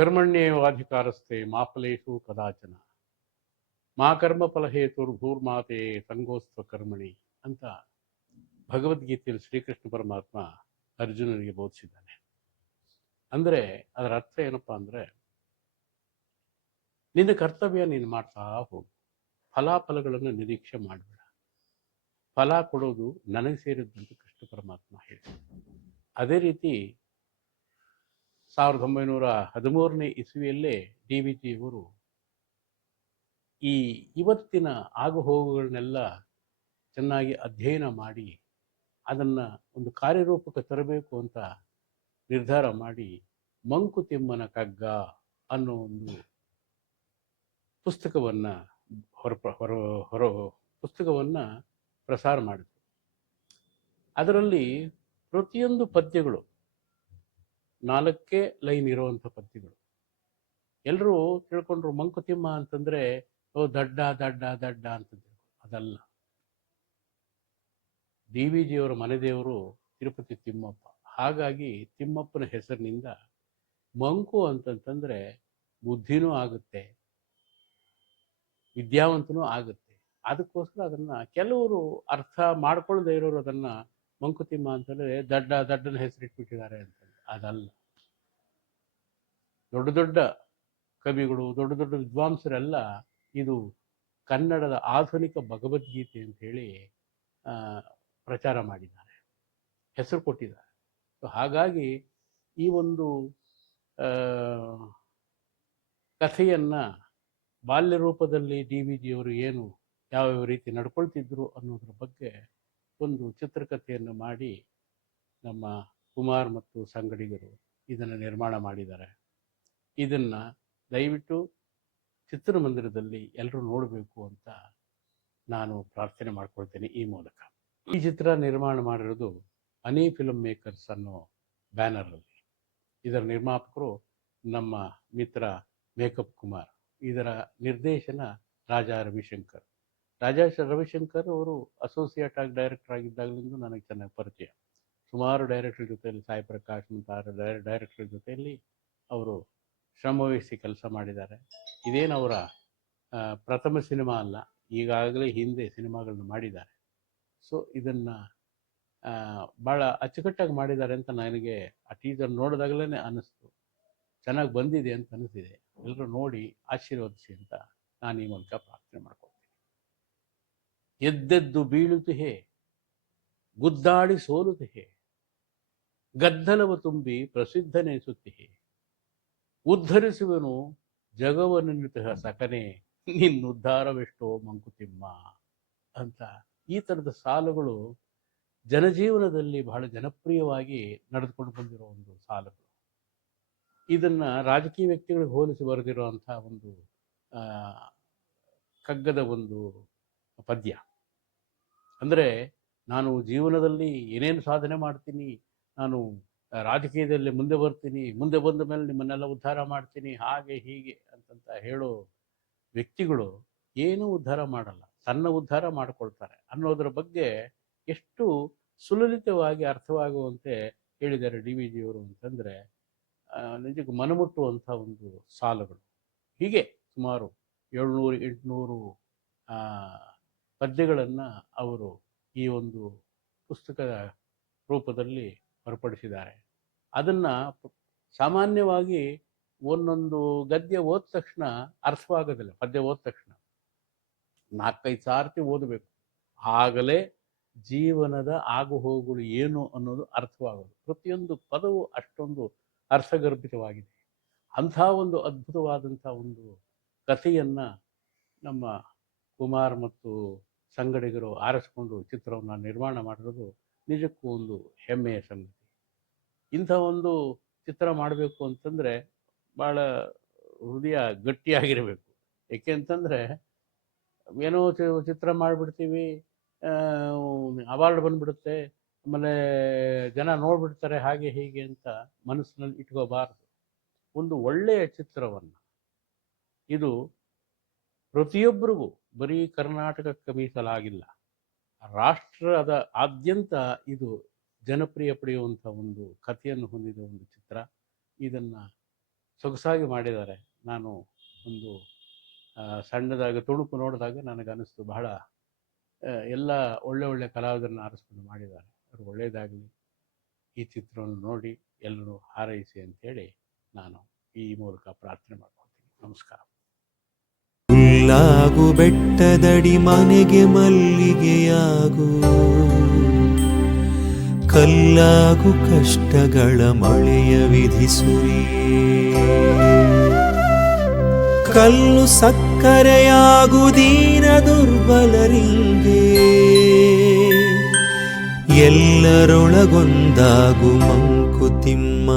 ಕರ್ಮಣ್ಯೇವಾಧಿಕಾರಸ್ಥೆ ಮಾಫಲೇಶು ಕದಾಚನ ಮಾ ಕರ್ಮ ಸಂಗೋಸ್ತ್ವ ಕರ್ಮಣಿ ಅಂತ ಭಗವದ್ಗೀತೆಯಲ್ಲಿ ಶ್ರೀಕೃಷ್ಣ ಪರಮಾತ್ಮ ಅರ್ಜುನನಿಗೆ ಬೋಧಿಸಿದ್ದಾನೆ. ಅಂದರೆ ಅದರ ಅರ್ಥ ಏನಪ್ಪಾ ಅಂದರೆ, ನಿನ್ನ ಕರ್ತವ್ಯ ನೀನು ಮಾಡ್ತಾ ಹೋಗು. ಫಲಾಫಲಗಳನ್ನು ನಿರೀಕ್ಷೆ ಮಾಡಬೇಡ. ಫಲ ಕೊಡೋದು ನನಗೆ ಸೇರಿದ್ದಂತ ಕೃಷ್ಣ ಪರಮಾತ್ಮ ಹೇಳಿ ಅದೇ ರೀತಿ ಸಾವಿರದ ಒಂಬೈನೂರ ಹದಿಮೂರನೇ ಇಸ್ವಿಯಲ್ಲೇ ಡಿ ವಿ ಜಿಯವರು ಈ ಇವತ್ತಿನ ಆಗುಹೋಗುಗಳನ್ನೆಲ್ಲ ಚೆನ್ನಾಗಿ ಅಧ್ಯಯನ ಮಾಡಿ ಅದನ್ನು ಒಂದು ಕಾರ್ಯರೂಪಕ್ಕೆ ತರಬೇಕು ಅಂತ ನಿರ್ಧಾರ ಮಾಡಿ ಮಂಕುತಿಮ್ಮನ ಕಗ್ಗ ಅನ್ನೋ ಒಂದು ಪುಸ್ತಕವನ್ನು ಹೊರ ಹೊರ ಹೊರ ಪುಸ್ತಕವನ್ನು ಪ್ರಸಾರ ಮಾಡಿದರು. ಅದರಲ್ಲಿ ಪ್ರತಿಯೊಂದು ಪದ್ಯಗಳು ನಾಲ್ಕೇ ಲೈನ್ ಇರುವಂಥ ಪದ್ಯಗಳು. ಎಲ್ಲರೂ ತಿಳ್ಕೊಂಡ್ರು ಮಂಕುತಿಮ್ಮ ಅಂತಂದ್ರೆ, ಓ ದಡ್ಡ ದಡ್ಡ ದಡ್ಡ ಅಂತ ಅದಲ್ಲ. ಡಿ ವಿ ಜಿಯವರ ಮನೆದೇವರು ತಿರುಪತಿ ತಿಮ್ಮಪ್ಪ. ಹಾಗಾಗಿ ತಿಮ್ಮಪ್ಪನ ಹೆಸರಿನಿಂದ ಮಂಕು ಅಂತಂತಂದ್ರೆ ಬುದ್ಧಿನೂ ಆಗುತ್ತೆ, ವಿದ್ಯಾವಂತನೂ ಆಗುತ್ತೆ. ಅದಕ್ಕೋಸ್ಕರ ಅದನ್ನ ಕೆಲವರು ಅರ್ಥ ಮಾಡ್ಕೊಳ್ಳದೆ ಇರೋರು ಅದನ್ನ ಮಂಕುತಿಮ್ಮ ಅಂತಂದ್ರೆ ದಡ್ಡ, ದಡ್ಡನ ಹೆಸರಿಟ್ಬಿಟ್ಟಿದ್ದಾರೆ ಅಂತ ಅದಲ್ಲ. ದೊಡ್ಡ ದೊಡ್ಡ ಕವಿಗಳು, ದೊಡ್ಡ ದೊಡ್ಡ ವಿದ್ವಾಂಸರೆಲ್ಲ ಇದು ಕನ್ನಡದ ಆಧುನಿಕ ಭಗವದ್ಗೀತೆ ಅಂತ ಹೇಳಿ ಪ್ರಚಾರ ಮಾಡಿದ್ದಾರೆ. ಹೆಸರು ಕೊಟ್ಟಿದ್ದಾರೆ. ಹಾಗಾಗಿ ಈ ಒಂದು ಕಥೆಯನ್ನು ಬಾಲ್ಯ ರೂಪದಲ್ಲಿ ಡಿ ವಿ ಜಿಯವರು ಏನು ಯಾವ್ಯಾವ ರೀತಿ ನಡ್ಕೊಳ್ತಿದ್ರು ಅನ್ನೋದ್ರ ಬಗ್ಗೆ ಒಂದು ಚಿತ್ರಕಥೆಯನ್ನು ಮಾಡಿ ನಮ್ಮ ಕುಮಾರ್ ಮತ್ತು ಸಂಗಡಿಗರು ಇದನ್ನು ನಿರ್ಮಾಣ ಮಾಡಿದ್ದಾರೆ. ಇದನ್ನು ದಯವಿಟ್ಟು ಚಿತ್ರಮಂದಿರದಲ್ಲಿ ಎಲ್ಲರೂ ನೋಡಬೇಕು ಅಂತ ನಾನು ಪ್ರಾರ್ಥನೆ ಮಾಡ್ಕೊಳ್ತೇನೆ ಈ ಮೂಲಕ. ಈ ಚಿತ್ರ ನಿರ್ಮಾಣ ಮಾಡಿರೋದು ಅನಿ ಫಿಲ್ಮ್ ಮೇಕರ್ಸ್ ಅನ್ನೋ ಬ್ಯಾನರಲ್ಲಿ ಇದರ ನಿರ್ಮಾಪಕರು ನಮ್ಮ ಮಿತ್ರ ಮೇಕಪ್ ಕುಮಾರ್. ಇದರ ನಿರ್ದೇಶನ ರಾಜಾ ರವಿಶಂಕರ್. ರಾಜಾ ರವಿಶಂಕರ್ ಅವರು ಅಸೋಸಿಯೇಟ್ ಆಗಿ ಡೈರೆಕ್ಟರ್ ಆಗಿದ್ದಾಗಲಿಂದ ನನಗೆ ಚೆನ್ನಾಗಿ ಪರಿಚಯ. ಸುಮಾರು ಡೈರೆಕ್ಟರ್ ಜೊತೆಯಲ್ಲಿ ಸಾಯಿ ಪ್ರಕಾಶ್ ಮುಂತಾದ ಡೈರೆಕ್ಟರ್ ಜೊತೆಯಲ್ಲಿ ಅವರು ಶ್ರಮವಹಿಸಿ ಕೆಲಸ ಮಾಡಿದ್ದಾರೆ. ಇದೇನು ಅವರ ಪ್ರಥಮ ಸಿನಿಮಾ ಅಲ್ಲ, ಈಗಾಗಲೇ ಹಿಂದೆ ಸಿನಿಮಾಗಳನ್ನು ಮಾಡಿದ್ದಾರೆ. ಸೊ ಇದನ್ನು ಭಾಳ ಅಚ್ಚುಕಟ್ಟಾಗಿ ಮಾಡಿದ್ದಾರೆ ಅಂತ ನನಗೆ ಆ ಟೀಸರ್ ನೋಡಿದಾಗಲೇ ಅನ್ನಿಸ್ತು. ಚೆನ್ನಾಗಿ ಬಂದಿದೆ ಅಂತ ಅನಿಸಿದೆ ಎಲ್ಲರೂ ನೋಡಿ ಆಶೀರ್ವದಿಸಿ ಅಂತ ನಾನು ಈ ಮೂಲಕ ಪ್ರಾರ್ಥನೆ ಮಾಡ್ಕೊಳ್ತೀನಿ. ಎದ್ದೆದ್ದು ಬೀಳುತ್ತೆ ಗುದ್ದಾಡಿ ಸೋಲುತ್ತಿಹೆ ಗದ್ದಲವ ತುಂಬಿ ಪ್ರಸಿದ್ಧನೆನಿಸುತ್ತಿಹೆ ಉದ್ಧರಿಸುವನು ಜಗವನ್ನಿತ ಸಕನೆ ನಿನ್ನುದ್ಧಾರವೆಷ್ಟೋ ಮಂಕುತಿಮ್ಮ ಅಂತ. ಈ ಥರದ ಸಾಲುಗಳು ಜನಜೀವನದಲ್ಲಿ ಬಹಳ ಜನಪ್ರಿಯವಾಗಿ ನಡೆದುಕೊಂಡು ಬಂದಿರೋ ಒಂದು ಸಾಲುಗಳು. ಇದನ್ನ ರಾಜಕೀಯ ವ್ಯಕ್ತಿಗಳಿಗೆ ಹೋಲಿಸಿ ಬರೆದಿರುವಂತಹ ಒಂದು ಕಗ್ಗದ ಒಂದು ಪದ್ಯ. ಅಂದರೆ ನಾನು ಜೀವನದಲ್ಲಿ ಏನೇನು ಸಾಧನೆ ಮಾಡ್ತೀನಿ ನಾನು ರಾಜಕೀಯದಲ್ಲಿ ಮುಂದೆ ಬರ್ತೀನಿ, ಮುಂದೆ ಬಂದ ಮೇಲೆ ನಿಮ್ಮನ್ನೆಲ್ಲ ಉದ್ಧಾರ ಮಾಡ್ತೀನಿ, ಹಾಗೆ, ಹೀಗೆ ಅಂತಂತ ಹೇಳೋ ವ್ಯಕ್ತಿಗಳು ಏನೂ ಉದ್ಧಾರ ಮಾಡಲ್ಲ. ತನ್ನ ಉದ್ಧಾರ ಮಾಡ್ಕೊಳ್ತಾರೆ ಅನ್ನೋದರ ಬಗ್ಗೆ ಎಷ್ಟು ಸುಲಲಿತವಾಗಿ ಅರ್ಥವಾಗುವಂತೆ ಹೇಳಿದ್ದಾರೆ ಡಿ ವಿ ಜಿಯವರು ಅಂತಂದರೆ ನಿಜಕ್ಕೂ ಮನಮುಟ್ಟುವಂಥ ಒಂದು ಸಾಲುಗಳು. ಹೀಗೆ ಸುಮಾರು ಏಳ್ನೂರು, ಎಂಟುನೂರು ಪದ್ಯಗಳನ್ನು ಅವರು ಈ ಒಂದು ಪುಸ್ತಕದ ರೂಪದಲ್ಲಿ ಹೊರಪಡಿಸಿದ್ದಾರೆ ಅದನ್ನು ಸಾಮಾನ್ಯವಾಗಿ ಒಂದೊಂದು ಗದ್ಯ ಓದ ತಕ್ಷಣ ಅರ್ಥವಾಗೋದಿಲ್ಲ ಪದ್ಯ ಓದ ತಕ್ಷಣ. ನಾಲ್ಕೈದು ಸಾರ್ತಿ ಓದಬೇಕು. ಆಗಲೇ ಜೀವನದ ಆಗುಹೋಗುಗಳು ಏನು ಅನ್ನೋದು ಅರ್ಥವಾಗೋದು ಪ್ರತಿಯೊಂದು ಪದವು ಅಷ್ಟೊಂದು ಅರ್ಥಗರ್ಭಿತವಾಗಿದೆ ಅಂಥ ಒಂದು ಅದ್ಭುತವಾದಂಥ ಒಂದು ಕಥೆಯನ್ನು ನಮ್ಮ ಕುಮಾರ್ ಮತ್ತು ಸಂಗಡಿಗರು ಆರಿಸ್ಕೊಂಡು ಚಿತ್ರವನ್ನು ನಿರ್ಮಾಣ ಮಾಡಿರೋದು ನಿಜಕ್ಕೂ ಒಂದು ಹೆಮ್ಮೆಯ ಸಂಗತಿ. ಇಂಥ ಒಂದು ಚಿತ್ರ ಮಾಡಬೇಕು ಅಂತಂದರೆ ಭಾಳ ಹೃದಯ ಗಟ್ಟಿಯಾಗಿರಬೇಕು. ಏಕೆ ಅಂತಂದರೆ ಏನೋ ಚಿತ್ರ ಮಾಡಿಬಿಡ್ತೀವಿ ಅವಾರ್ಡ್ ಬಂದ್ಬಿಡುತ್ತೆ, ಆಮೇಲೆ ಜನ ನೋಡ್ಬಿಡ್ತಾರೆ ಹಾಗೆ ಹೀಗೆ ಅಂತ ಮನಸ್ಸಿನಲ್ಲಿ ಇಟ್ಕೋಬಾರದು. ಒಂದು ಒಳ್ಳೆಯ ಚಿತ್ರವನ್ನು ಇದು ಪ್ರತಿಯೊಬ್ಬರಿಗೂ ಬರೀ ಕರ್ನಾಟಕಕ್ಕೆ ಮೀಸಲಾಗಿಲ್ಲ. ರಾಷ್ಟ್ರದ ಆದ್ಯಂತ ಇದು ಜನಪ್ರಿಯ ಪಡೆಯುವಂಥ ಒಂದು ಕಥೆಯನ್ನು ಹೊಂದಿದ ಒಂದು ಚಿತ್ರ. ಇದನ್ನು ಸೊಗಸಾಗಿ ಮಾಡಿದ್ದಾರೆ. ನಾನು ಒಂದು ಸಣ್ಣದಾಗಿ ತುಣುಕು ನೋಡಿದಾಗ ನನಗನ್ನಿಸ್ತು ಬಹಳ ಎಲ್ಲ ಒಳ್ಳೆ ಒಳ್ಳೆ ಕಲಾವಿದರನ್ನು ಆರಿಸ್ಕೊಂಡು ಮಾಡಿದ್ದಾರೆ. ಅವರು ಒಳ್ಳೆಯದಾಗಲಿ ಈ ಚಿತ್ರವನ್ನು ನೋಡಿ ಎಲ್ಲರೂ ಹಾರೈಸಿ ಅಂತೇಳಿ ನಾನು ಈ ಮೂಲಕ ಪ್ರಾರ್ಥನೆ ಮಾಡ್ಕೊತೀನಿ ನಮಸ್ಕಾರ. ಬೆಟ್ಟದಡಿ ಮನೆಗೆ ಮಲ್ಲಿಗೆಯಾಗು. ಕಲ್ಲಾಗು ಕಷ್ಟಗಳ ಮಳೆಯ ವಿಧಿಸುರಿ ಕಲ್ಲು ಸಕ್ಕರೆಯಾಗು ದೀನ ದುರ್ಬಲರಿಂಗೆ ಎಲ್ಲರೊಳಗೊಂದಾಗು ಮಂಕುತಿಮ್ಮ